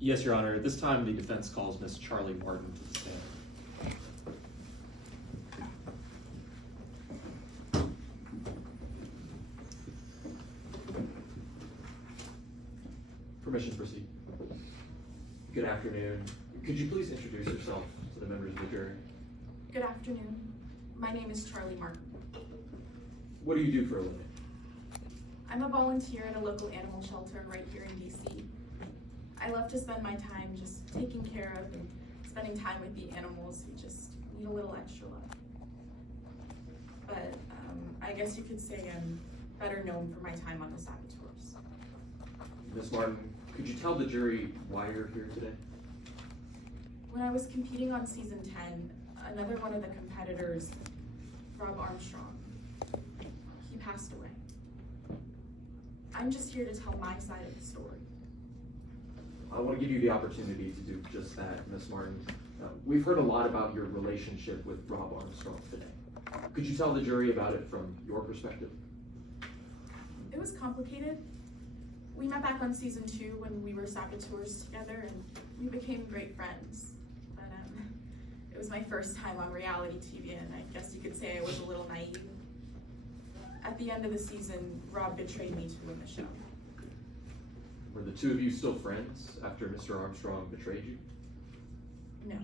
Yes, Your Honor. At this time, the defense calls Ms. Charlie Martin to the stand. Permission to proceed. Good afternoon. Could you please introduce yourself to the members of the jury? Good afternoon. My name is Charlie Martin. What do you do for a living? I'm a volunteer at a local animal shelter right here in DC. I love to spend my time just taking care of and spending time with the animals who just need a little extra love. But I guess you could say I'm better known for my time on the saboteurs. Ms. Martin, could you tell the jury why you're here today? When I was competing on season 10, another one of the competitors, Rob Armstrong, he passed away. I'm just here to tell my side of the story. I want to give you the opportunity to do just that, Ms. Martin. We've heard a lot about your relationship with Rob Armstrong today. Could you tell the jury about it from your perspective? It was complicated. We met back on season 2 when we were saboteurs together, and we became great friends. But it was my first time on reality TV, and I guess you could say I was a little naive. At the end of the season, Rob betrayed me to win the show. Were the two of you still friends after Mr. Armstrong betrayed you? No.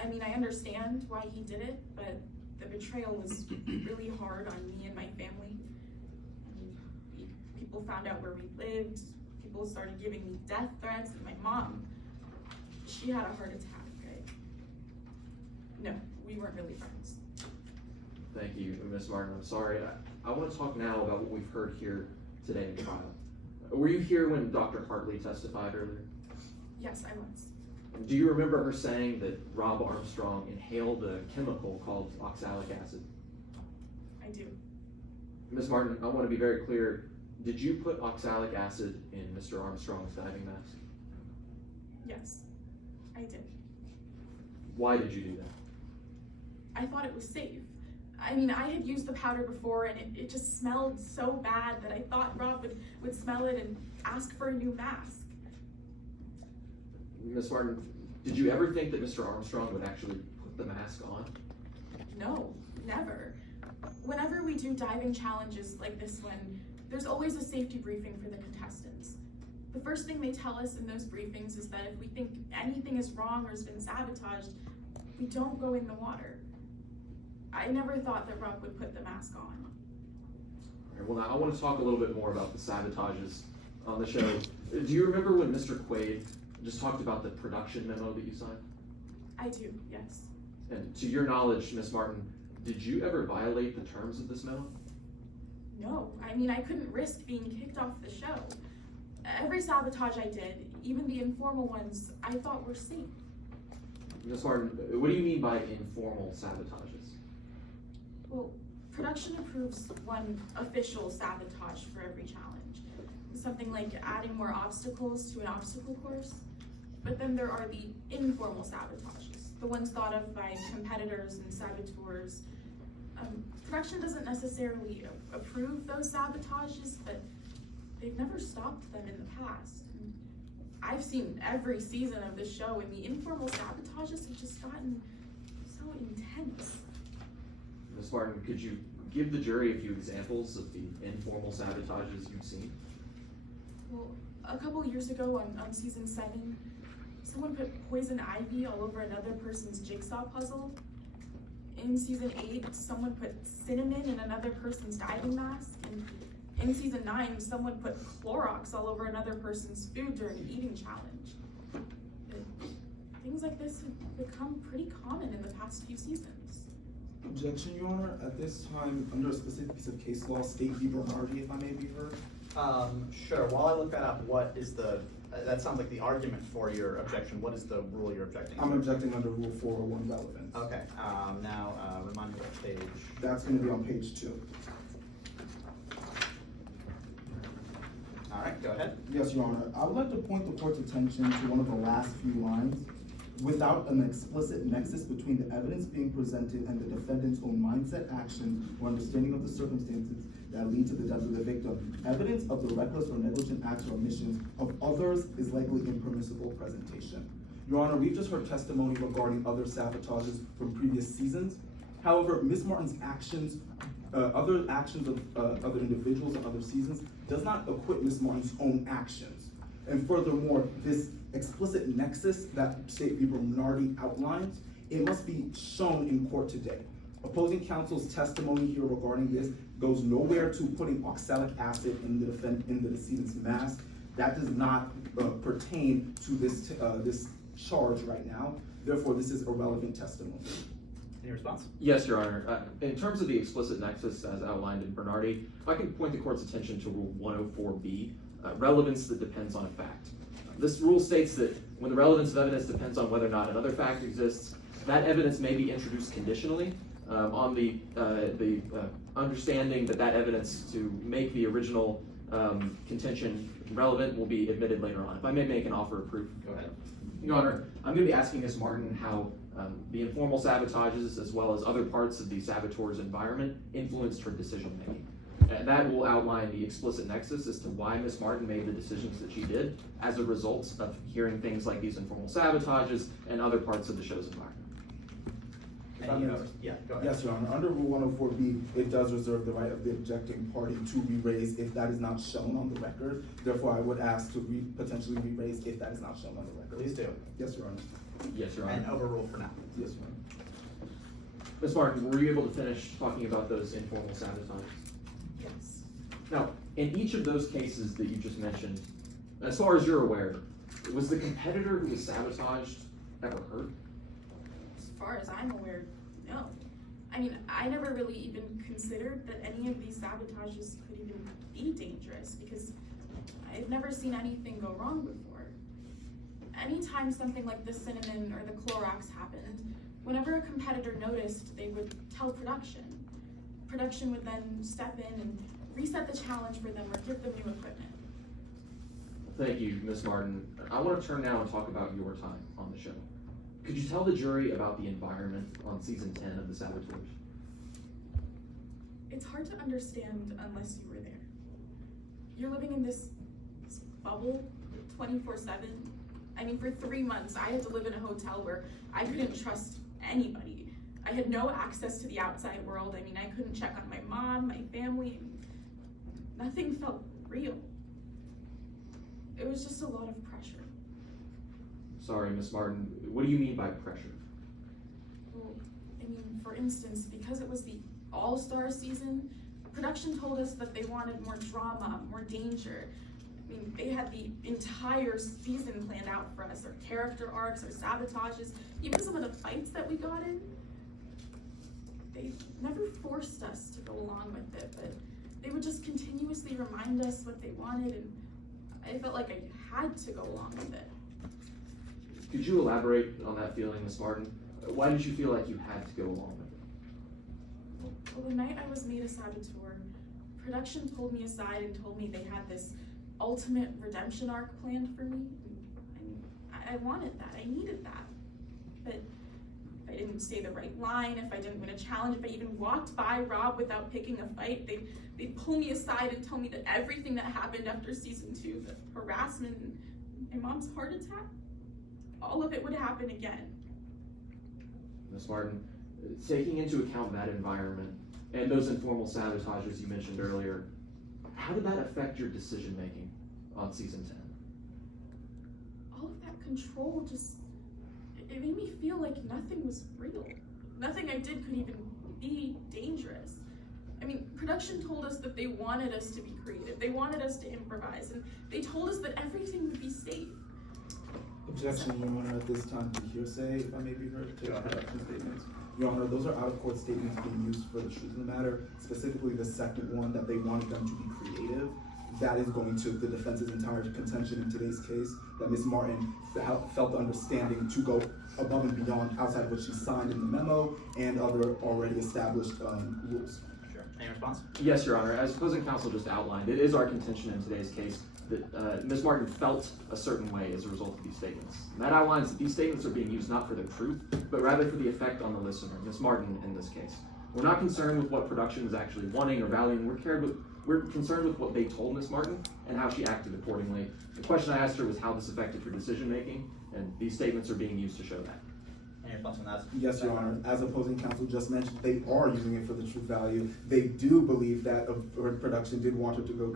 I mean, I understand why he did it, but the betrayal was really hard on me and my family. People found out where we lived. People started giving me death threats, and my mom, she had a heart attack, right? No, we weren't really friends. Thank you, Ms. Martin. I'm sorry. I want to talk now about what we've heard here today in trial. Were you here when Dr. Hartley testified earlier? Yes, I was. Do you remember her saying that Rob Armstrong inhaled a chemical called oxalic acid? I do. Ms. Martin, I want to be very clear. Did you put oxalic acid in Mr. Armstrong's diving mask? Yes, I did. Why did you do that? I thought it was safe. I mean, I had used the powder before, and it just smelled so bad that I thought Rob would smell it and ask for a new mask. Ms. Martin, did you ever think that Mr. Armstrong would actually put the mask on? No, never. Whenever we do diving challenges like this one, there's always a safety briefing for the contestants. The first thing they tell us in those briefings is that if we think anything is wrong or has been sabotaged, we don't go in the water. I never thought that Rob would put the mask on. All right, well, now I want to talk a little bit more about the sabotages on the show. Do you remember when Mr. Quaid just talked about the production memo that you signed? I do, yes. And to your knowledge, Ms. Martin, did you ever violate the terms of this memo? No, I mean, I couldn't risk being kicked off the show. Every sabotage I did, even the informal ones, I thought were safe. Ms. Martin, what do you mean by informal sabotages? Well, production approves one official sabotage for every challenge. Something like adding more obstacles to an obstacle course. But then there are the informal sabotages, the ones thought of by competitors and saboteurs. Production doesn't necessarily approve those sabotages, but they've never stopped them in the past. I've seen every season of the show, and the informal sabotages have just gotten so intense. Ms. Martin, could you give the jury a few examples of the informal sabotages you've seen? Well, a couple years ago on season 7, someone put poison ivy all over another person's jigsaw puzzle. In season 8, someone put cinnamon in another person's diving mask. And in season 9, someone put Clorox all over another person's food during an eating challenge. Things like this have become pretty common in the past few seasons. Objection, Your Honor. At this time, under a specific piece of case law, State v. Bernardi, if I may be heard. Sure. While I look that up, what is the, that sounds like the argument for your objection. What is the rule you're objecting to? I'm objecting under Rule 401 relevance. Okay. Now, remind me what page. That's going to be on page 2. All right, go ahead. Yes, Your Honor. I would like to point the court's attention to one of the last few lines. without an explicit nexus between the evidence being presented and the defendant's own mindset, actions, or understanding of the circumstances that lead to the death of the victim. Evidence of the reckless or negligent acts or omissions of others is likely impermissible presentation. Your Honor, we've just heard testimony regarding other sabotages from previous seasons. However, Ms. Martin's actions, other actions of other individuals in other seasons does not equate Ms. Martin's own actions. And furthermore, this explicit nexus that State v. Bernardi outlines, it must be shown in court today. Opposing counsel's testimony here regarding this goes nowhere to putting oxalic acid in the decedent's mask. That does not pertain to this charge right now. Therefore, this is irrelevant testimony. Any response? Yes, Your Honor. In terms of the explicit nexus as outlined in Bernardi, if I can point the court's attention to Rule 104B, relevance that depends on a fact. This rule states that when the relevance of evidence depends on whether or not another fact exists, that evidence may be introduced conditionally on the understanding that that evidence to make the original contention relevant will be admitted later on. If I may make an offer of proof. Go ahead. Your Honor, I'm going to be asking Ms. Martin how the informal sabotages as well as other parts of the saboteur's environment influenced her decision making. And that will outline the explicit nexus as to why Ms. Martin made the decisions that she did as a result of hearing things like these informal sabotages and other parts of the show's environment. Any others? Yeah, go ahead. Yes, Your Honor. Under Rule 104B, it does reserve the right of the objecting party to re-raise if that is not shown on the record. Therefore, I would ask to potentially re-raise if that is not shown on the record. Please do. Yes, Your Honor. Yes, Your Honor. And overrule for now. Yes, Your Honor. Ms. Martin, were you able to finish talking about those informal sabotages? Yes. Now, in each of those cases that you just mentioned, as far as you're aware, was the competitor who was sabotaged ever hurt? As far as I'm aware, no. I mean, I never really even considered that any of these sabotages could even be dangerous because I've never seen anything go wrong before. Anytime something like the cinnamon or the Clorox happened, whenever a competitor noticed, they would tell production. Production would then step in and reset the challenge for them or give them new equipment. Thank you, Ms. Martin. I want to turn now and talk about your time on the show. Could you tell the jury about the environment on season 10 of The Saboteurs? It's hard to understand unless you were there. You're living in this bubble 24/7. I mean, for 3 months, I had to live in a hotel where I couldn't trust anybody. I had no access to the outside world. I mean, I couldn't check on my mom, my family. Nothing felt real. It was just a lot of pressure. Sorry, Ms. Martin, what do you mean by pressure? Well, I mean, for instance, because it was the all-star season, production told us that they wanted more drama, more danger. I mean, they had the entire season planned out for us, our character arcs, our sabotages, even some of the fights that we got in. They never forced us to go along with it, but they would just continuously remind us what they wanted, and I felt like I had to go along with it. Could you elaborate on that feeling, Ms. Martin? Why did you feel like you had to go along with it? Well, the night I was made a saboteur, production pulled me aside and told me they had this ultimate redemption arc planned for me. I wanted that, I needed that. But if I didn't say the right line, if I didn't win a challenge, if I even walked by Rob without picking a fight, they'd pull me aside and tell me that everything that happened after season 2, the harassment and my mom's heart attack, all of it would happen again. Ms. Martin, taking into account that environment and those informal sabotages you mentioned earlier, how did that affect your decision making on season 10? All of that control just, it made me feel like nothing was real. Nothing I did could even be dangerous. I mean, production told us that they wanted us to be creative, they wanted us to improvise, and they told us that everything would be safe. Objection, Your Honor, at this time to hearsay, if I may be heard, to production statements. Your Honor, those are out-of-court statements being used for the truth of the matter, specifically the second one, that they wanted them to be creative. That is going to the defense's entire contention in today's case, that Ms. Martin felt the understanding to go above and beyond outside what she signed in the memo and other already established rules. Sure. Any response? Yes, Your Honor. As opposing counsel just outlined, it is our contention in today's case that Ms. Martin felt a certain way as a result of these statements. And that outlines that these statements are being used not for the truth, but rather for the effect on the listener, Ms. Martin in this case. We're not concerned with what production is actually wanting or valuing. We're concerned with what they told Ms. Martin and how she acted accordingly. The question I asked her was how this affected her decision making, and these statements are being used to show that. Any response on that? Yes, Your Honor. As opposing counsel just mentioned, they are using it for the true value. They do believe that her production did want her to go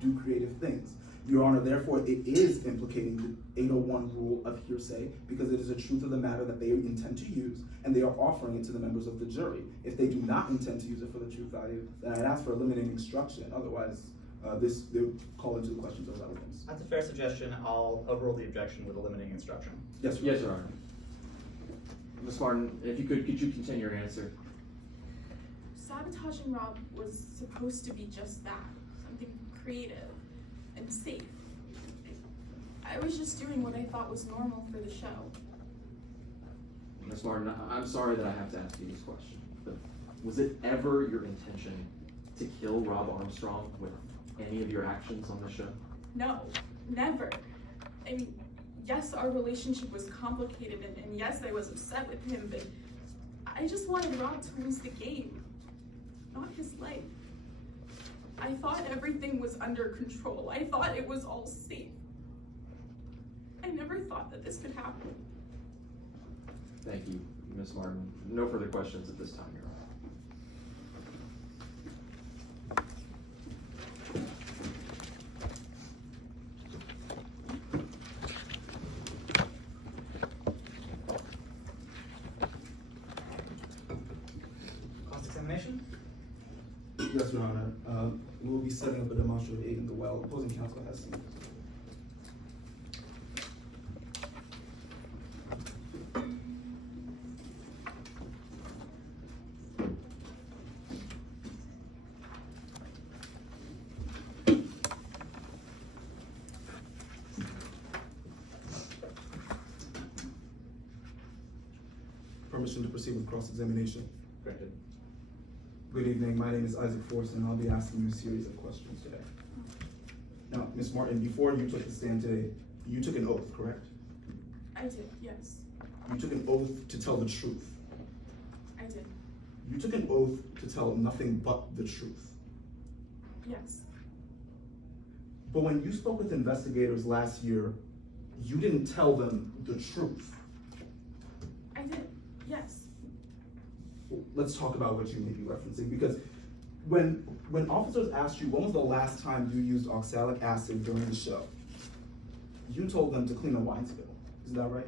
do creative things. Your Honor, therefore, it is implicating the 801 rule of hearsay because it is a truth of the matter that they intend to use, and they are offering it to the members of the jury. If they do not intend to use it for the true value, then I'd ask for a limiting instruction. Otherwise, they would call into the questions of relevance. That's a fair suggestion. I'll overrule the objection with a limiting instruction. Yes, Your Yes, Your Honor. Ms. Martin, if you could you continue your answer? Sabotaging Rob was supposed to be just that, something creative and safe. I was just doing what I thought was normal for the show. Ms. Martin, I'm sorry that I have to ask you this question, but was it ever your intention to kill Rob Armstrong with any of your actions on the show? No, never. I mean, yes, our relationship was complicated, and yes, I was upset with him, but I just wanted Rob to lose the game, not his life. I thought everything was under control. I thought it was all safe. I never thought that this could happen. Thank you, Ms. Martin. No further questions at this time, Your Honor. Cross-examination? Yes, Your Honor. We will be setting up a demonstrative aid in the well. Opposing counsel has seen it. Permission to proceed with cross-examination. Granted. Good evening, my name is Isaac Forson, and I'll be asking you a series of questions today. Now, Ms. Martin, before you took the stand today, you took an oath, correct? I did, yes. You took an oath to tell the truth. I did, You took an oath to tell nothing but the truth. yes. But when you spoke with investigators last year, you didn't tell them the truth. I did, yes. Let's talk about what you may be referencing, because when officers asked you when was the last time you used oxalic acid during the show, you told them to clean a wine spill. Is that right?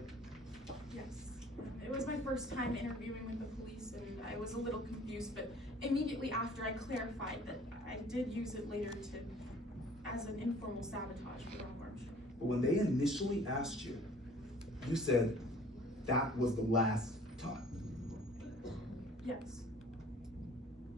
Yes. It was my first time interviewing with the police, and I was a little confused, but immediately after I clarified that I did use it later as an informal sabotage for Rob Armstrong. But when they initially asked you, you said that was the last time. Yes.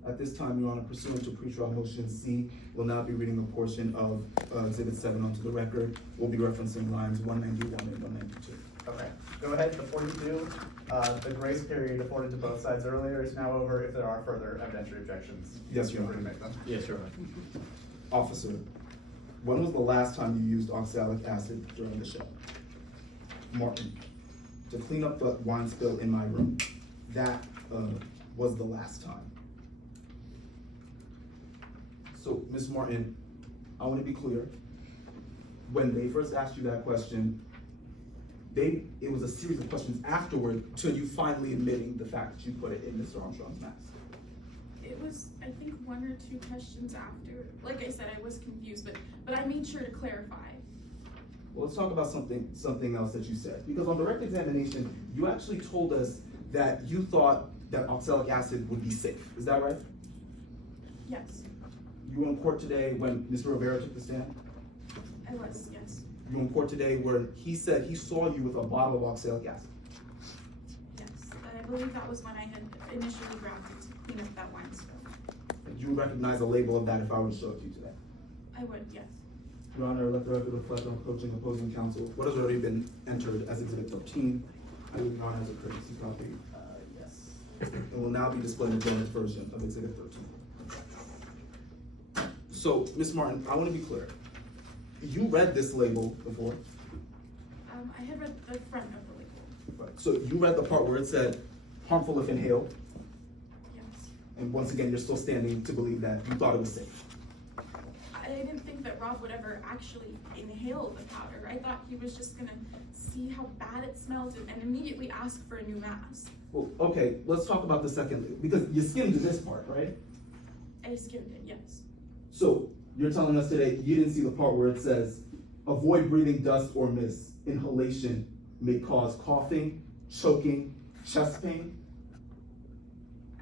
At this time, Your Honor, pursuant to pretrial motion C, we'll now be reading a portion of Exhibit 7 onto the record. We'll be referencing lines 191 and 192. Okay, go ahead. Before you do, the grace period afforded to both sides earlier is now over. If there are further evidentiary objections, Yes, Your feel free to Honor. make them. Yes, Your Honor. Officer, when was the last time you used oxalic acid during the show? Martin, to clean up the wine spill in my room. That was the last time. So, Ms. Martin, I want to be clear. When they first asked you that question, it was a series of questions afterward till you finally admitting the fact that you put it in Mr. Armstrong's mask. It was, I think, 1 or 2 questions after. Like I said, I was confused, but I made sure to clarify. Well, let's talk about something else that you said. Because on direct examination, you actually told us that you thought that oxalic acid would be safe. Is that right? Yes, You were in court today when Mr. Rivera took the stand? I was, yes. You were in court today where he said he saw you with a bottle of oxalic acid. Yes, I believe that was when I had initially grabbed it to clean up that wine spill. You would recognize the label of that if I were to show it to you today. I would, yes. Your Honor, let the record reflect on approaching opposing counsel what has already been entered as Exhibit 13. I will not as a courtesy copy. Yes. It will now be displayed in the journalist version of Exhibit 13. So, Ms. Martin, I want to be clear. You read this label before, I had read the front of the label. right? So you read the part where it said harmful if inhaled, Yes. and once again, you're still standing to believe that you thought it was safe. I didn't think that Rob would ever actually inhale the powder. I thought he was just gonna see how bad it smelled and immediately ask for a new mask. Well, okay, let's talk about the second label, because you skimmed this part, right? I skimmed it, yes. So you're telling us today you didn't see the part where it says avoid breathing dust or mist. Inhalation may cause coughing, choking, chest pain.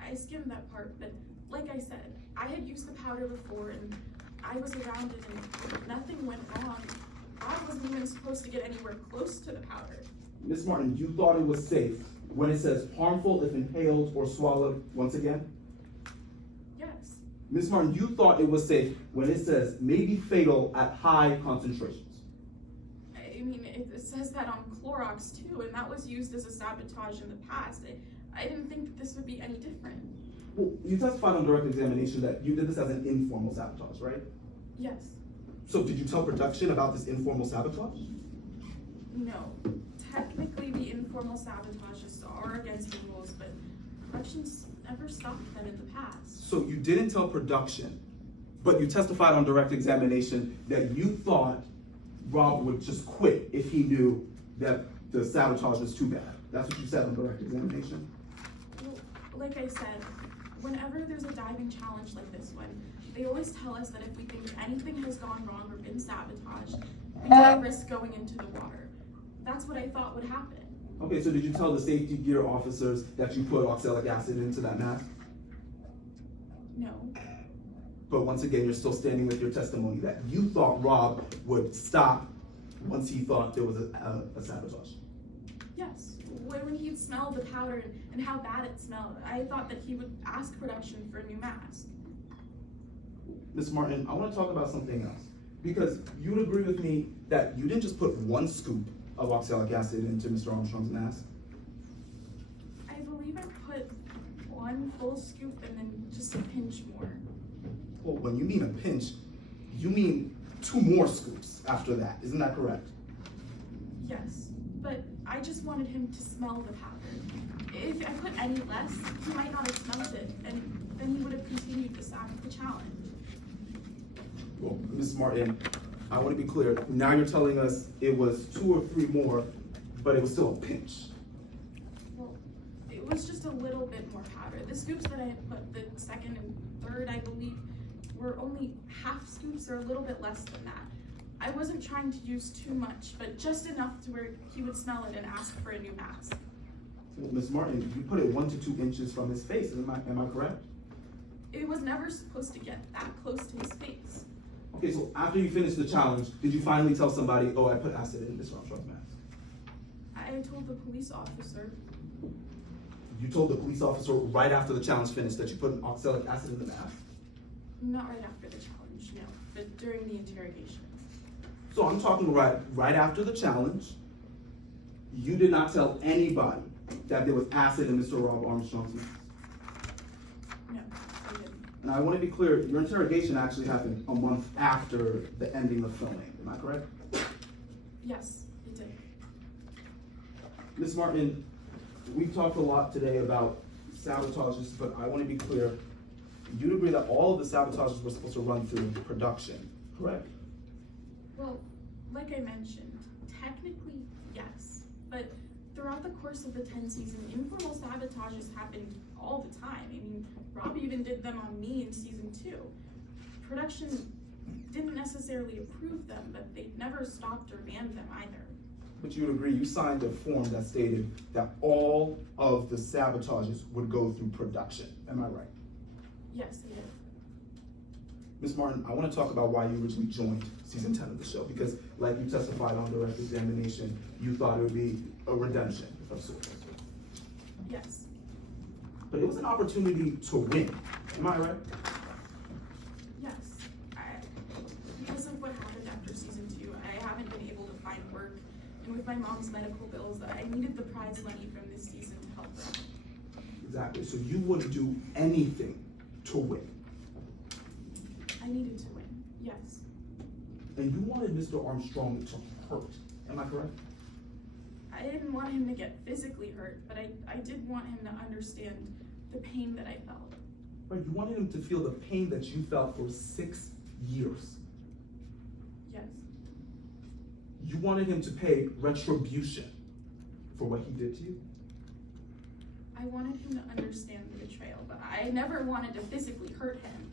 I skimmed that part, but like I said, I had used the powder before and I was around it and nothing went wrong. I wasn't even supposed to get anywhere close to the powder. Ms. Martin, you thought it was safe when it says harmful if inhaled or swallowed once again? Yes, Ms. Martin, you thought it was safe when it says may be fatal at high concentrations. I mean, it says that on Clorox too, and that was used as a sabotage in the past. I didn't think that this would be any different. Well, you testified on direct examination that you did this as an informal sabotage, right? Yes, So did you tell production about this informal sabotage? no. Technically, the informal sabotages are against the rules, but productions never stopped them in the past. So you didn't tell production, but you testified on direct examination that you thought Rob would just quit if he knew that the sabotage was too bad. That's what you said on direct examination? Well, like I said, whenever there's a diving challenge like this one, they always tell us that if we think anything has gone wrong or been sabotaged, we might risk going into the water. That's what I thought would happen. Okay, so did you tell the safety gear officers that you put oxalic acid into that mask? No, But once again, you're still standing with your testimony that you thought Rob would stop once he thought there was a sabotage. yes. When he'd smelled the powder and how bad it smelled, I thought that he would ask production for a new mask. Ms. Martin, I want to talk about something else. Because you'd agree with me that you didn't just put one scoop of oxalic acid into Mr. Armstrong's mask. I believe I put one full scoop and then just a pinch more. Well, when you mean a pinch, you mean 2 more scoops after that. Isn't that correct? Yes, but I just wanted him to smell the powder. If I put any less, he might not have smelled it, and then he would have continued to sabotage the challenge. Well, Ms. Martin, I want to be clear. Now you're telling us it was 2 or 3 more, but it was still a pinch. Well, it was just a little bit more powder. The scoops that I had put, the second and third, I believe, were only half scoops or a little bit less than that. I wasn't trying to use too much, but just enough to where he would smell it and ask for a new mask. Well, Ms. Martin, you put it 1 to 2 inches from his face. Am I correct? It was never supposed to get that close to his face. Okay, so after you finished the challenge, did you finally tell somebody, oh, I put acid in Mr. Armstrong's mask? I told the police officer. You told the police officer right after the challenge finished that you put an oxalic acid in the mask? Not right after the challenge, no, but during the interrogation. So I'm talking right after the challenge, you did not tell anybody that there was acid in Mr. Rob Armstrong's mask. No, I didn't. And I want to be clear, your interrogation actually happened a month after the ending of filming, am I correct? Yes, it did. Ms. Martin, we've talked a lot today about sabotages, but I want to be clear, you'd agree that all of the sabotages were supposed to run through production, correct? Well, like I mentioned, technically, yes, but throughout the course of the 10 season, informal sabotages happened all the time. I mean, Rob even did them on me in season 2. Production didn't necessarily approve them, but they never stopped or banned them either. But you would agree, you signed a form that stated that all of the sabotages would go through production, am I right? Yes, I did. Ms. Martin, I want to talk about why you originally joined season 10 of the show, because like you testified on direct examination, you thought it would be a redemption of sorts. Yes. But it was an opportunity to win, am I right? Yes. Because of what happened after season 2, I haven't been able to find work, and with my mom's medical bills, I needed the prize money from this season to help her. Exactly, so you wouldn't do anything to win. I needed to win. Yes, And you wanted Mr. Armstrong to hurt, am I correct? I didn't want him to get physically hurt, but I did want him to understand the pain that I felt. Right, you wanted him to feel the pain that you felt for 6 years. Yes, You wanted him to pay retribution for what he did to you. I wanted him to understand the betrayal, but I never wanted to physically hurt him.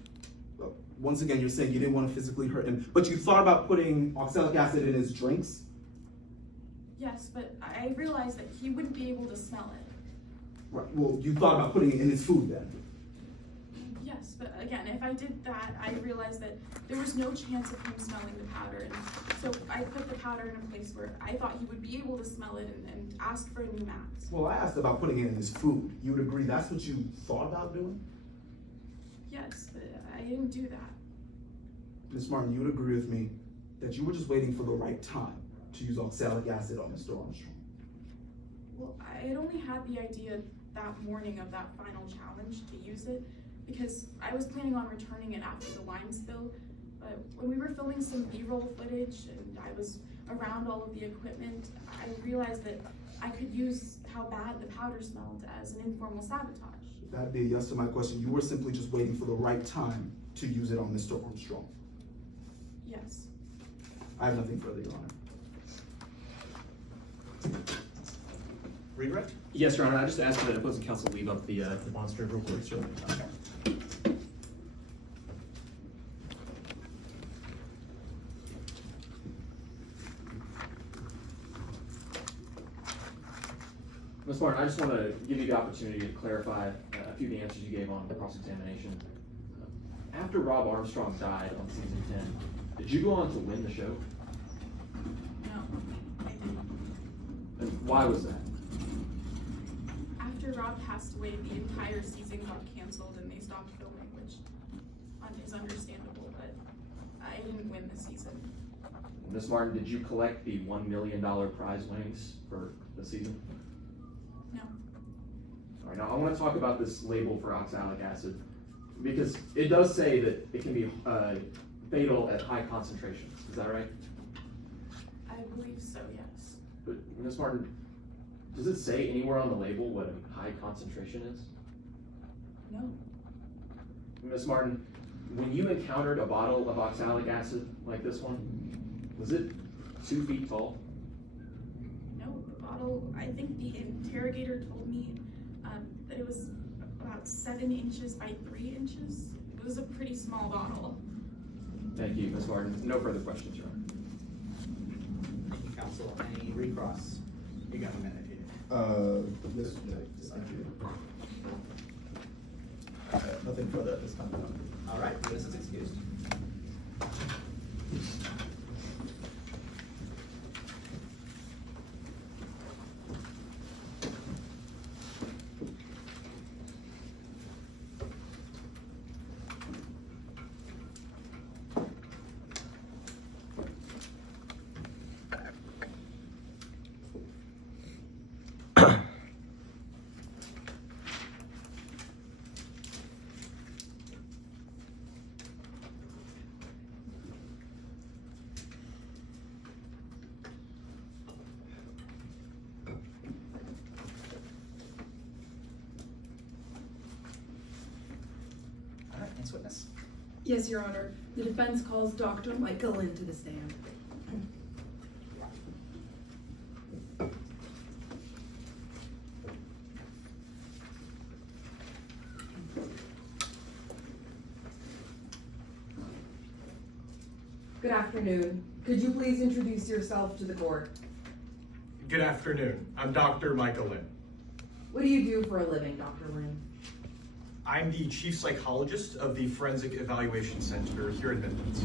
Well, once again, you're saying you didn't want to physically hurt him, but you thought about putting oxalic acid in his drinks? Yes, but I realized that he wouldn't be able to smell it. Right, well, you thought about putting it in his food then? Yes, but again, if I did that, I realized that there was no chance of him smelling the powder, and so I put the powder in a place where I thought he would be able to smell it and ask for a new mask. Well, I asked about putting it in his food. You would agree that's what you thought about doing? Yes, but I didn't do that. Ms. Martin, you would agree with me that you were just waiting for the right time to use oxalic acid on Mr. Armstrong. Well, I had only had the idea that morning of that final challenge to use it because I was planning on returning it after the wine spill, but when we were filming some B-roll footage and I was around all of the equipment, I realized that I could use how bad the powder smelled as an informal sabotage. That'd be a yes to my question. You were simply just waiting for the right time to use it on Mr. Armstrong. Yes. I have nothing further, Your Honor. Redirect? Yes, Your Honor, I just asked that opposing counsel leave up the demonstrative real quick, sir. Ms. Martin, I just want to give you the opportunity to clarify a few of the answers you gave on the cross-examination. After Rob Armstrong died on season 10, did you go on to win the show? No, I didn't. And why was that? After Rob passed away, the entire season got canceled and they stopped filming, which is understandable, but I didn't win the season. Ms. Martin, did you collect the $1 million prize winnings for the season? No. All right, now I want to talk about this label for oxalic acid because it does say that it can be fatal at high concentrations. Is that right? I believe so, yes. But Ms. Martin, does it say anywhere on the label what a high concentration is? No. Ms. Martin, when you encountered a bottle of oxalic acid like this one, was it 2 feet tall? No, the bottle, I think the interrogator told me that it was about 7 inches by 3 inches. It was a pretty small bottle. Thank you, Ms. Martin. No further questions, Your Honor. Thank you, counsel. Any recross? You got a minute here. Yes, thank you. Nothing further at this time. All right, witness is excused. All right, next witness. Yes, Your Honor. The defense calls Dr. Michael Lynn to the stand. Good afternoon. Could you please introduce yourself to the court? Good afternoon. I'm Dr. Michael Lynn. What do you do for a living, Dr. Lynn? I'm the chief psychologist of the Forensic Evaluation Center here in Midlands.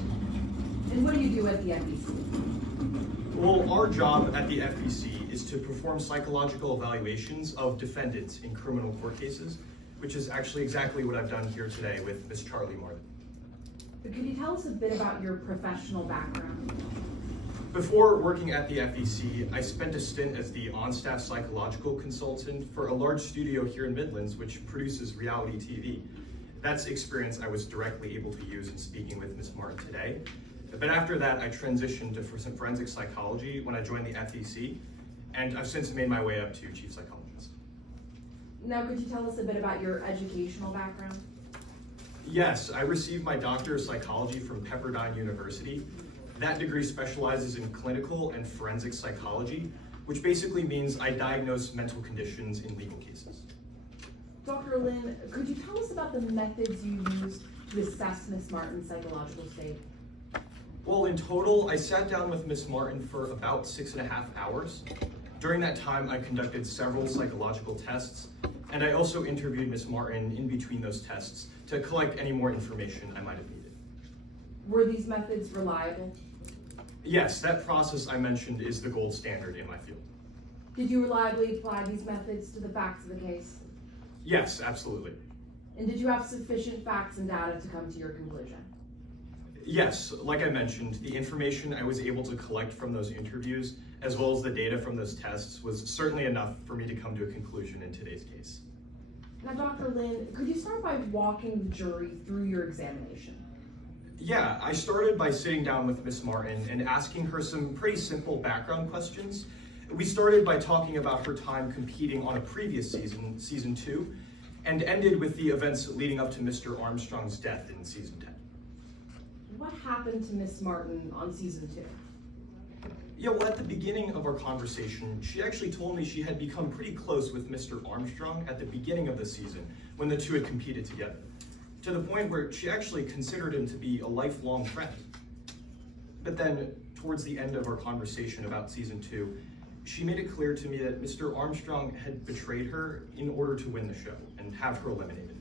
And what do you do at the FEC? Well, our job at the FEC is to perform psychological evaluations of defendants in criminal court cases, which is actually exactly what I've done here today with Ms. Charlie Martin. But could you tell us a bit about your professional background? Before working at the FEC, I spent a stint as the on-staff psychological consultant for a large studio here in Midlands, which produces reality TV. That's experience I was directly able to use in speaking with Ms. Martin today. But after that, I transitioned to forensic psychology when I joined the FEC, and I've since made my way up to chief psychologist. Now, could you tell us a bit about your educational background? Yes, I received my Doctor of Psychology from Pepperdine University. That degree specializes in clinical and forensic psychology, which basically means I diagnose mental conditions in legal cases. Dr. Lin, could you tell us about the methods you used to assess Ms. Martin's psychological state? Well, in total, I sat down with Ms. Martin for about 6.5 hours. During that time, I conducted several psychological tests, and I also interviewed Ms. Martin in between those tests to collect any more information I might have needed. Were these methods reliable? Yes, that process I mentioned is the gold standard in my field. Did you reliably apply these methods to the facts of the case? Yes, absolutely. And did you have sufficient facts and data to come to your conclusion? Yes, like I mentioned, the information I was able to collect from those interviews, as well as the data from those tests, was certainly enough for me to come to a conclusion in today's case. Now, Dr. Lin, could you start by walking the jury through your examination? Yeah, I started by sitting down with Ms. Martin and asking her some pretty simple background questions. We started by talking about her time competing on a previous season, season 2, and ended with the events leading up to Mr. Armstrong's death in season 10. What happened to Ms. Martin on season 2? Yeah, well, at the beginning of our conversation, she actually told me she had become pretty close with Mr. Armstrong at the beginning of the season when the two had competed together, to the point where she actually considered him to be a lifelong friend. But then, towards the end of our conversation about season 2, she made it clear to me that Mr. Armstrong had betrayed her in order to win the show and have her eliminated.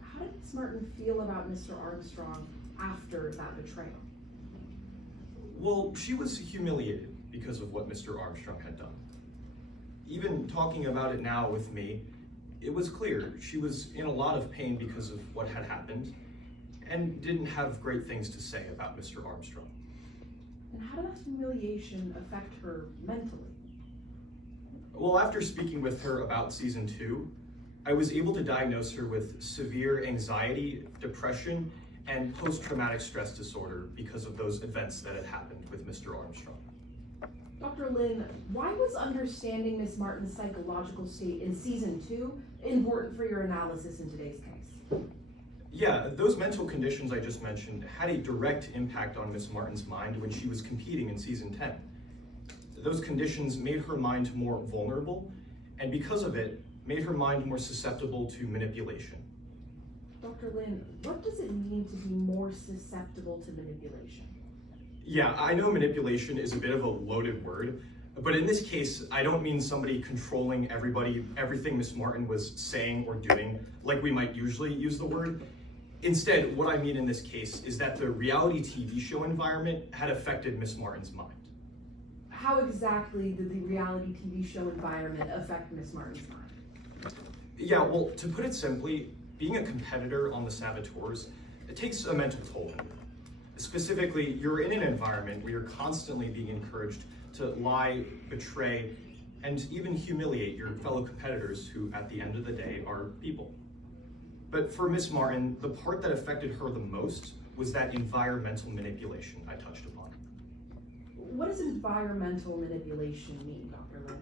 How did Ms. Martin feel about Mr. Armstrong after that betrayal? Well, she was humiliated because of what Mr. Armstrong had done. Even talking about it now with me, it was clear she was in a lot of pain because of what had happened and didn't have great things to say about Mr. Armstrong. And how did that humiliation affect her mentally? Well, after speaking with her about season 2, I was able to diagnose her with severe anxiety, depression, and post-traumatic stress disorder because of those events that had happened with Mr. Armstrong. Dr. Lin, why was understanding Ms. Martin's psychological state in season 2 important for your analysis in today's case? Yeah, those mental conditions I just mentioned had a direct impact on Ms. Martin's mind when she was competing in season 10. Those conditions made her mind more vulnerable, and because of it, made her mind more susceptible to manipulation. Dr. Lin, what does it mean to be more susceptible to manipulation? Yeah, I know manipulation is a bit of a loaded word, but in this case, I don't mean somebody controlling everything Ms. Martin was saying or doing, like we might usually use the word. Instead, what I mean in this case is that the reality TV show environment had affected Ms. Martin's mind. How exactly did the reality TV show environment affect Ms. Martin's mind? Yeah, well, to put it simply, being a competitor on the Saboteurs, it takes a mental toll on you. Specifically, you're in an environment where you're constantly being encouraged to lie, betray, and even humiliate your fellow competitors who, at the end of the day, are people. But for Ms. Martin, the part that affected her the most was that environmental manipulation I touched upon. What does environmental manipulation mean, Dr. Lin?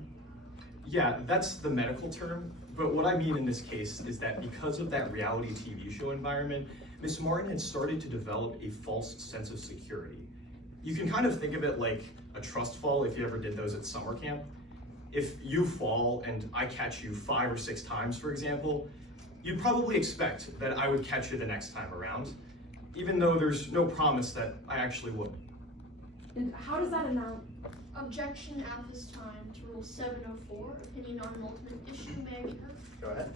Yeah, that's the medical term, but what I mean in this case is that because of that reality TV show environment, Ms. Martin had started to develop a false sense of security. You can kind of think of it like a trust fall if you ever did those at summer camp. If you fall and I catch you 5 or 6 times, for example, you'd probably expect that I would catch you the next time around, even though there's no promise that I actually would. And how does that amount? Objection at this time to Rule 704, opinion on an ultimate issue may be heard. Go ahead.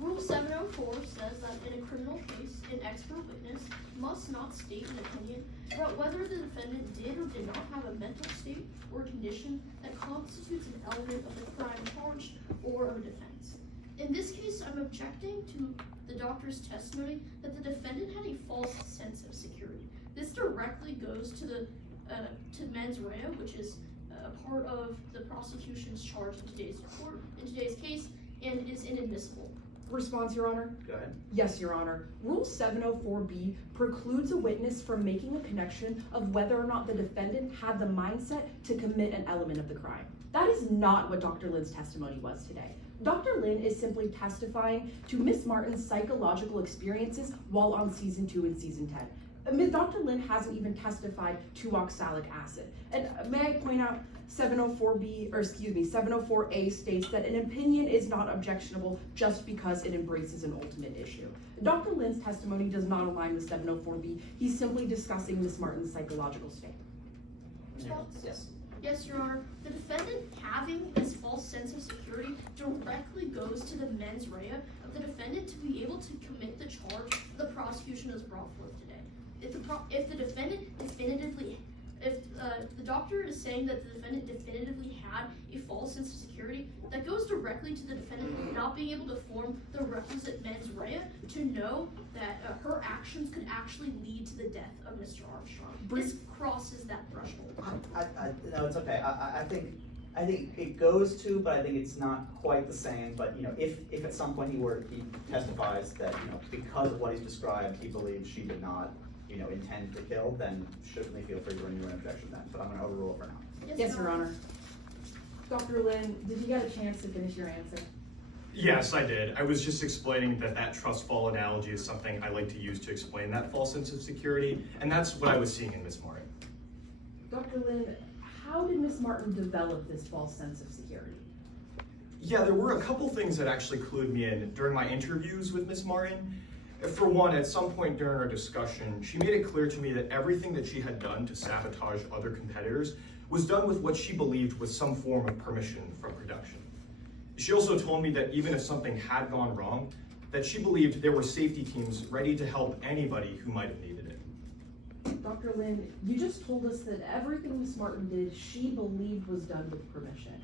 Rule 704 says that in a criminal case, an expert witness must not state an opinion about whether the defendant did or did not have a mental state or condition that constitutes an element of the crime charged or of a defense. In this case, I'm objecting to the doctor's testimony that the defendant had a false sense of security. This directly goes to the to mens rea, which is a part of the prosecution's charge in today's case, and is inadmissible. Response, Your Honor? Go ahead. Yes, Your Honor. Rule 704B precludes a witness from making a connection of whether or not the defendant had the mindset to commit an element of the crime. That is not what Dr. Lynn's testimony was today. Dr. Lynn is simply testifying to Ms. Martin's psychological experiences while on season 2 and season 10. Dr. Lynn hasn't even testified to oxalic acid. And may I point out, 704A states that an opinion is not objectionable just because it embraces an ultimate issue. Dr. Lynn's testimony does not align with 704B. He's simply discussing Ms. Martin's psychological state. Response? Yes. Yes, Your Honor. The defendant having this false sense of security directly goes to the mens rea of the defendant to be able to commit the charge the prosecution has brought forth today. If the defendant definitively, if the doctor is saying that the defendant definitively had a false sense of security, that goes directly to the defendant not being able to form the requisite mens rea to know that her actions could actually lead to the death of Mr. Armstrong. This crosses that threshold. No, it's okay. I think it goes to, but I think it's not quite the same. But if at some point he testifies that because of what he's described, he believes she did not intend to kill, then certainly feel free to renew an objection then. But I'm going to overrule it for now. Yes, Your Honor. Dr. Lynn, did you get a chance to finish your answer? Yes, I did. I was just explaining that trust fall analogy is something I like to use to explain that false sense of security, and that's what I was seeing in Ms. Martin. Dr. Lynn, how did Ms. Martin develop this false sense of security? Yeah, there were a couple things that actually clued me in during my interviews with Ms. Martin. For one, at some point during our discussion, she made it clear to me that everything that she had done to sabotage other competitors was done with what she believed was some form of permission from production. She also told me that even if something had gone wrong, that she believed there were safety teams ready to help anybody who might have needed it. Dr. Lynn, you just told us that everything Ms. Martin did, she believed was done with permission.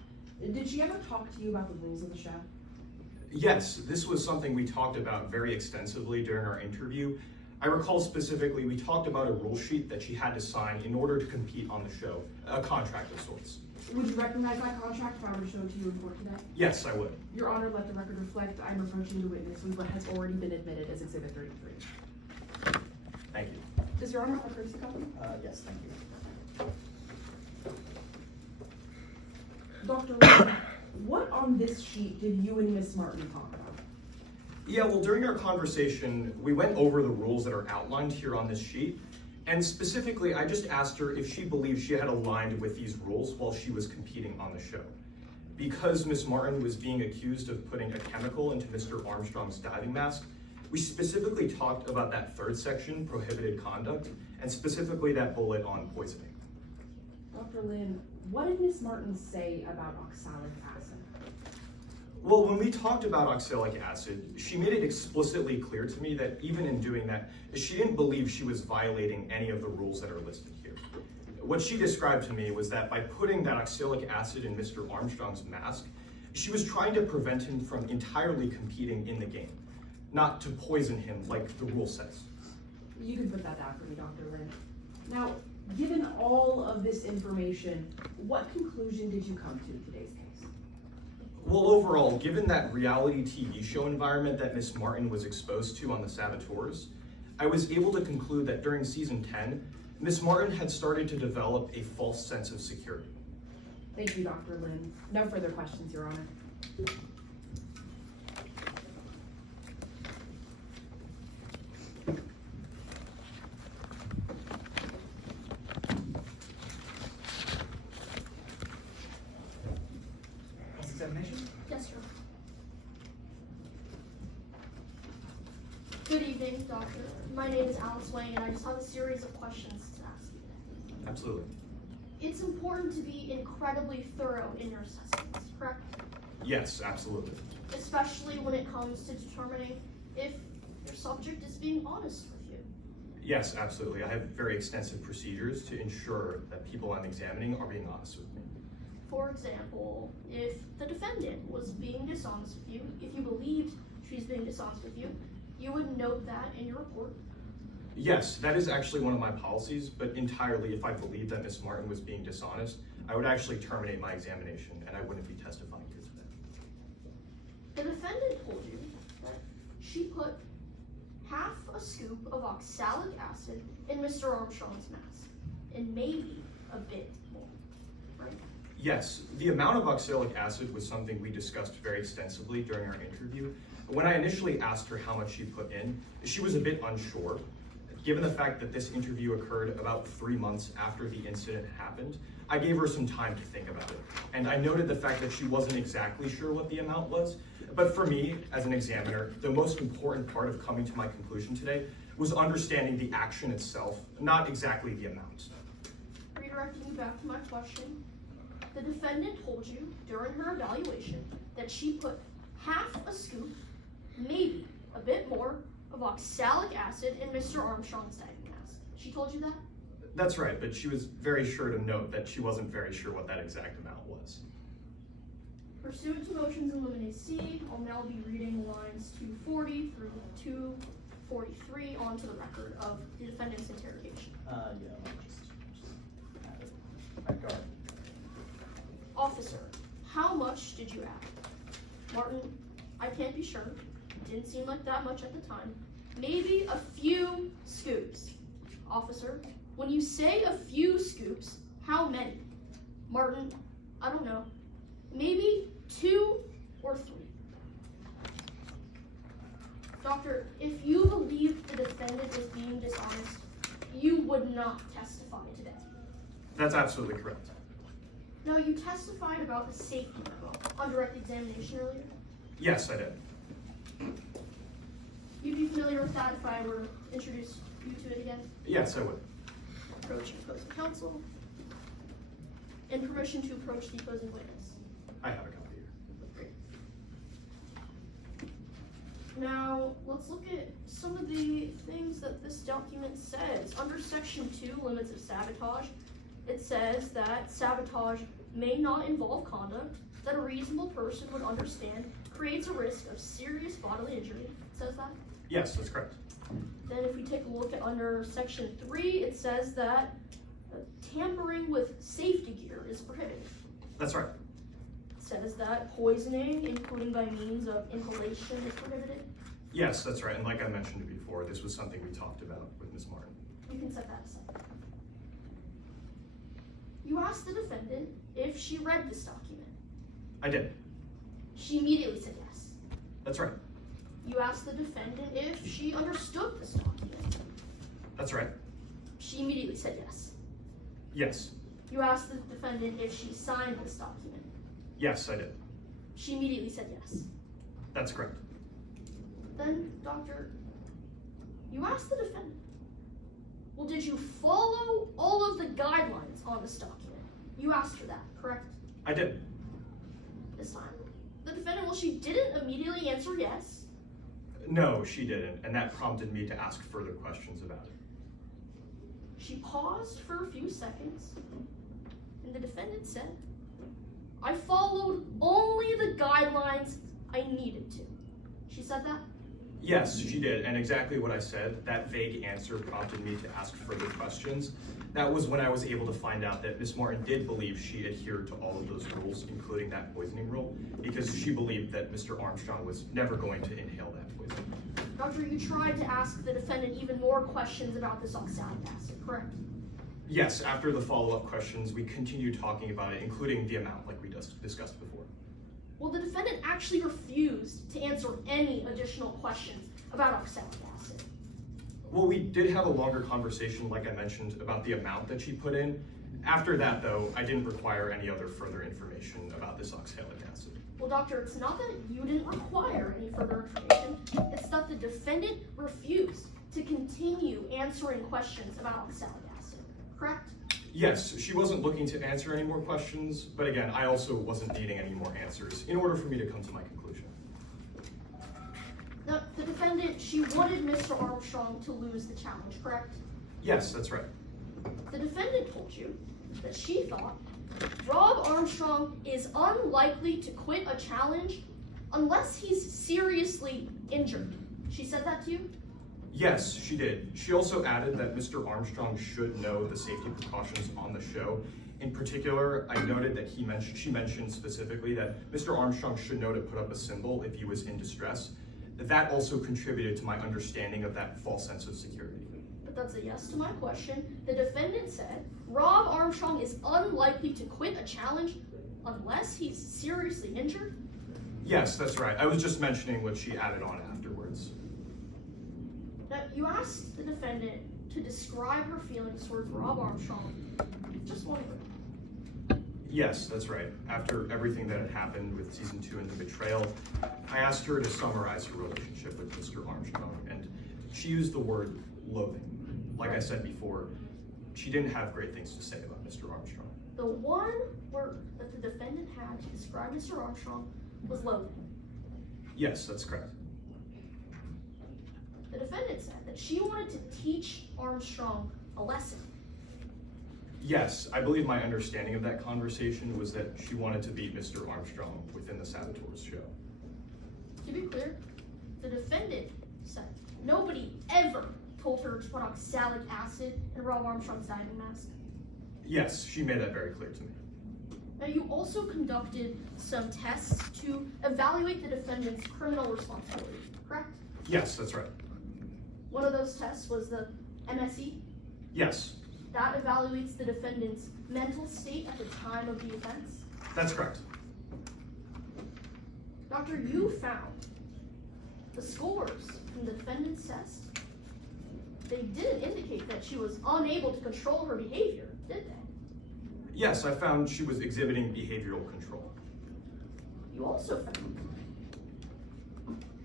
Did she ever talk to you about the rules of the show? Yes, this was something we talked about very extensively during our interview. I recall specifically we talked about a rule sheet that she had to sign in order to compete on the show, a contract of sorts. Would you recognize that contract if I were to show it to you in court today? Yes, I would. Your Honor, let the record reflect I'm approaching the witness with what has already been admitted as Exhibit 33. Thank you. Does Your Honor have a courtesy copy? Yes, thank you. Dr. Lynn, what on this sheet did you and Ms. Martin talk about? Yeah, well, during our conversation, we went over the rules that are outlined here on this sheet. And specifically, I just asked her if she believed she had aligned with these rules while she was competing on the show. Because Ms. Martin was being accused of putting a chemical into Mr. Armstrong's diving mask, we specifically talked about that third section, prohibited conduct, and specifically that bullet on poisoning. Dr. Lynn, what did Ms. Martin say about oxalic acid? Well, when we talked about oxalic acid, she made it explicitly clear to me that even in doing that, she didn't believe she was violating any of the rules that are listed here. What she described to me was that by putting that oxalic acid in Mr. Armstrong's mask, she was trying to prevent him from entirely competing in the game, not to poison him like the rule says. You can put that down for me, Dr. Lynn. Now, given all of this information, what conclusion did you come to in today's case? Well, overall, given that reality TV show environment that Ms. Martin was exposed to on the Saboteurs, I was able to conclude that during season 10, Ms. Martin had started to develop a false sense of security. Thank you, Dr. Lynn. No further questions, Your Honor. Examination? Yes, sir. Good evening, Doctor. My name is Alice Wang, and I just have a series of questions to ask you today. Absolutely. It's important to be incredibly thorough in your assessments, correct? Yes, absolutely. Especially when it comes to determining if your subject is being honest with you. Yes, absolutely. I have very extensive procedures to ensure that people I'm examining are being honest with me. For example, if the defendant was being dishonest with you, if you believed she's being dishonest with you, you would note that in your report. Yes, that is actually one of my policies, but entirely if I believed that Ms. Martin was being dishonest, I would actually terminate my examination and I wouldn't be testifying here today. The defendant told you that oxalic acid in Mr. Armstrong's mask, and maybe a bit more, right? Yes, the amount of oxalic acid was something we discussed very extensively during our interview. When I initially asked her how much she put in, she was a bit unsure. Given the fact that this interview occurred about 3 months after the incident happened, I gave her some time to think about it. And I noted the fact that she wasn't exactly sure what the amount was. But for me, as an examiner, the most important part of coming to my conclusion today was understanding the action itself, not exactly the amount. Redirecting you back to my question, the defendant told you during her evaluation that she put half a scoop, maybe a bit more, of oxalic acid in Mr. Armstrong's diving mask. She told you that? That's right, but she was very sure to note that she wasn't very sure what that exact amount was. Pursuant to motions in limine C, I'll now be reading lines 240 through 243 onto the record of the defendant's interrogation. Let me just add it. Back guard. Officer, how much did you add? Martin, I can't be sure. Didn't seem like that much at the time. Maybe a few scoops. Officer, when you say a few scoops, how many? Martin, I don't know. Maybe 2 or 3. Doctor, if you believe the defendant is being dishonest, you would not testify today. That's absolutely correct. No, you testified about the safety memo on direct examination earlier. Yes, I did. You'd be familiar with that if I were to introduce you to it again? Yes, I would. Approaching opposing counsel. And permission to approach the opposing witness. I have a copy here. Great. Now, let's look at some of the things that this document says. Under section 2, limits of sabotage, it says that sabotage may not involve conduct that a reasonable person would understand creates a risk of serious bodily injury. It says that? Yes, that's correct. Then if we take a look at under section 3, it says that tampering with safety gear is prohibited. That's right. It says that poisoning, including by means of inhalation, is prohibited. Yes, that's right. And like I mentioned before, this was something we talked about with Ms. Martin. You can set that aside. You asked the defendant if she read this document. I did. She immediately said yes. That's right. You asked the defendant if she understood this document. That's right. She immediately said yes. Yes. You asked the defendant if she signed this document. Yes, I did. She immediately said yes. That's correct. Then, doctor, you asked the defendant, well, did you follow all of the guidelines on this document? You asked her that, correct? I did. This time, the defendant, well, she didn't immediately answer yes. No, she didn't, and that prompted me to ask further questions about it. She paused for a few seconds, and the defendant said, I followed only the guidelines I needed to. She said that? Yes, she did, and exactly what I said, that vague answer prompted me to ask further questions. That was when I was able to find out that Ms. Martin did believe she adhered to all of those rules, including that poisoning rule, because she believed that Mr. Armstrong was never going to inhale that poison. Doctor, you tried to ask the defendant even more questions about this oxalic acid, correct? Yes, after the follow-up questions, we continued talking about it, including the amount like we just discussed before. Well, the defendant actually refused to answer any additional questions about oxalic acid. Well, we did have a longer conversation, like I mentioned, about the amount that she put in. After that, though, I didn't require any other further information about this oxalic acid. Well, doctor, it's not that you didn't require any further information, it's that the defendant refused to continue answering questions about oxalic acid, correct? Yes, she wasn't looking to answer any more questions, but again, I also wasn't needing any more answers in order for me to come to my conclusion. Now, the defendant, she wanted Mr. Armstrong to lose the challenge, correct? Yes, that's right. The defendant told you that she thought Rob Armstrong is unlikely to quit a challenge unless he's seriously injured. She said that to you? Yes, she did. She also added that Mr. Armstrong should know the safety precautions on the show. In particular, I noted that she mentioned specifically that Mr. Armstrong should know to put up a symbol if he was in distress. that also contributed to my understanding of that false sense of security. But that's a yes to my question. The defendant said Rob Armstrong is unlikely to quit a challenge unless he's seriously injured. Yes, that's right. I was just mentioning what she added on afterwards. Now, you asked the defendant to describe her feelings towards Rob Armstrong. Just wondering. Yes, that's right. After everything that had happened with season 2 and the betrayal, I asked her to summarize her relationship with Mr. Armstrong, and she used the word loathing. Like I said before, she didn't have great things to say about Mr. Armstrong. The one word that the defendant had to describe Mr. Armstrong was loathing. Yes, that's correct. The defendant said that she wanted to teach Armstrong a lesson. Yes, I believe my understanding of that conversation was that she wanted to beat Mr. Armstrong within the Saboteurs show. To be clear, the defendant said nobody ever told her to put oxalic acid in Rob Armstrong's diving mask. Yes, she made that very clear to me. Now, you also conducted some tests to evaluate the defendant's criminal responsibility, correct? Yes, that's right. One of those tests was the MSE. Yes, That evaluates the defendant's mental state at the time of the offense. that's correct. Doctor, you found the scores from the defendant's test. They didn't indicate that she was unable to control her behavior, did they? Yes, I found she was exhibiting behavioral control. You also found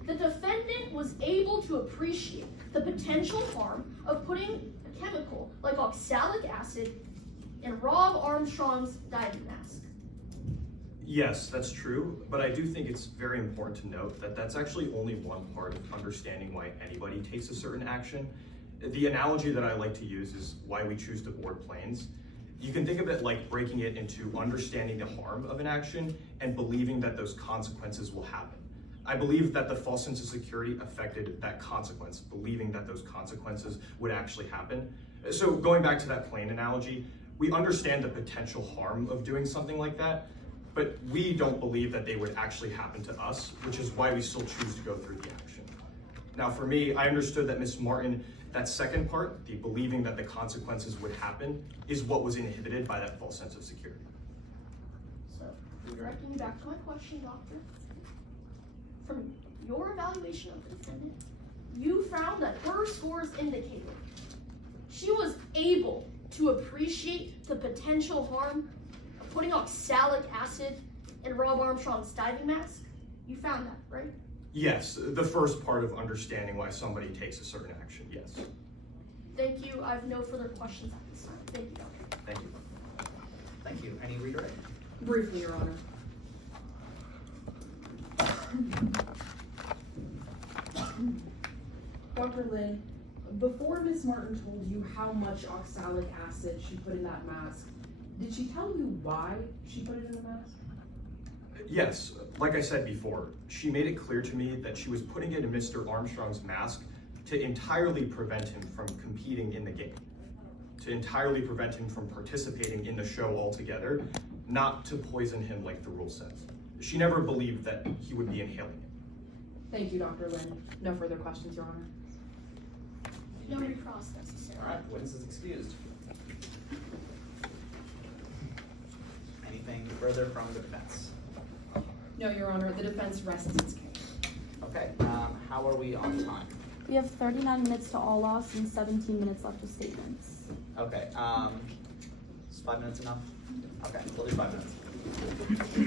the defendant was able to appreciate the potential harm of putting a chemical like oxalic acid in Rob Armstrong's diving mask. Yes, that's true, but I do think it's very important to note that that's actually only one part of understanding why anybody takes a certain action. The analogy that I like to use is why we choose to board planes. You can think of it like breaking it into understanding the harm of an action and believing that those consequences will happen. I believe that the false sense of security affected that consequence, believing that those consequences would actually happen. So going back to that plane analogy, we understand the potential harm of doing something like that, but we don't believe that they would actually happen to us, which is why we still choose to go through the action. Now for me, I understood that Ms. Martin, that second part, the believing that the consequences would happen, is what was inhibited by that false sense of security. So, directing you back to my question, doctor. From your evaluation of the defendant, you found that her scores indicated she was able to appreciate the potential harm of putting oxalic acid in Rob Armstrong's diving mask. You found that, right? Yes, the first part of understanding why somebody takes a certain action, yes. Thank you. I have no further questions at this time. Thank you, doctor. Thank you. Thank you. Any redirect? Briefly, Your Honor. Dr. Lynn, before Ms. Martin told you how much oxalic acid she put in that mask, did she tell you why she put it in the mask? Yes, like I said before, she made it clear to me that she was putting it in Mr. Armstrong's mask to entirely prevent him from competing in the game, to entirely prevent him from participating in the show altogether, not to poison him like the rule says. She never believed that he would be inhaling it. Thank you, Dr. Lynn. No further questions, Your Honor. No recross necessary. All right, witness is excused. Anything further from the defense? No, Your Honor. The defense rests its case. Okay, how are we on time? We have 39 minutes to all loss and 17 minutes left of statements. Okay, is 5 minutes enough? Okay, we'll do 5 minutes.